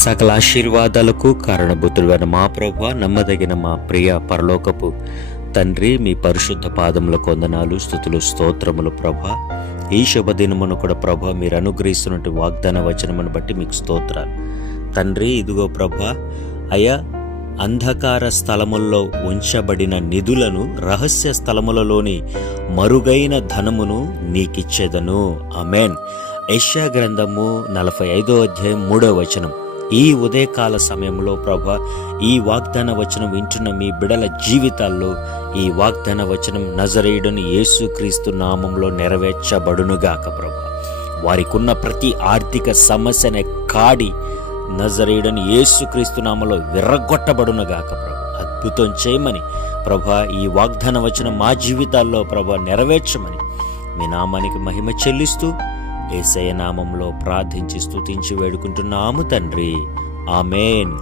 సకల ఆశీర్వాదాలకు కారణభూతుడైన మా ప్రభువా, నమ్మదగిన మా ప్రియ పరలోకపు తండ్రి, మీ పరిశుద్ధ పాదములకు వందనాలు, స్తుతులు, స్తోత్రములు ప్రభా. ఈ శుభదినమును కూడా ప్రభా, మీరు అనుగ్రహిస్తున్నటువంటి వాగ్దాన వచనమును బట్టి మీకు స్తోత్రాలు తండ్రి. ఇదిగో ప్రభా, అయా అంధకార స్థలముల్లో ఉంచబడిన నిధులను, రహస్య స్థలములలోని మరుగైన ధనమును నీకిచ్చేదను. ఆమేన్. యెషయా గ్రంథము 45వ అధ్యాయం 3వ వచనం. ఈ ఉదయకాల సమయంలో ప్రభా, ఈ వాగ్దాన వచనం వింటున్న మీ బిడల జీవితాల్లో ఈ వాగ్దాన వచనం నజరేయుడని యేసుక్రీస్తు నామంలో నెరవేర్చబడునుగాక ప్రభా. వారికున్న ప్రతి ఆర్థిక సమస్యనే కాడి నజరేయుడని యేసుక్రీస్తు నామంలో విర్రగొట్టబడునుగాక ప్రభా. అద్భుతం చేయమని ప్రభా, ఈ వాగ్దాన వచనం మా జీవితాల్లో ప్రభా నెరవేర్చమని మీ నామానికి మహిమ చెల్లిస్తూ యేసయ్య నామంలో ప్రార్థించి స్తుతించి వేడుకుంటున్నాము తండ్రి. ఆమేన్.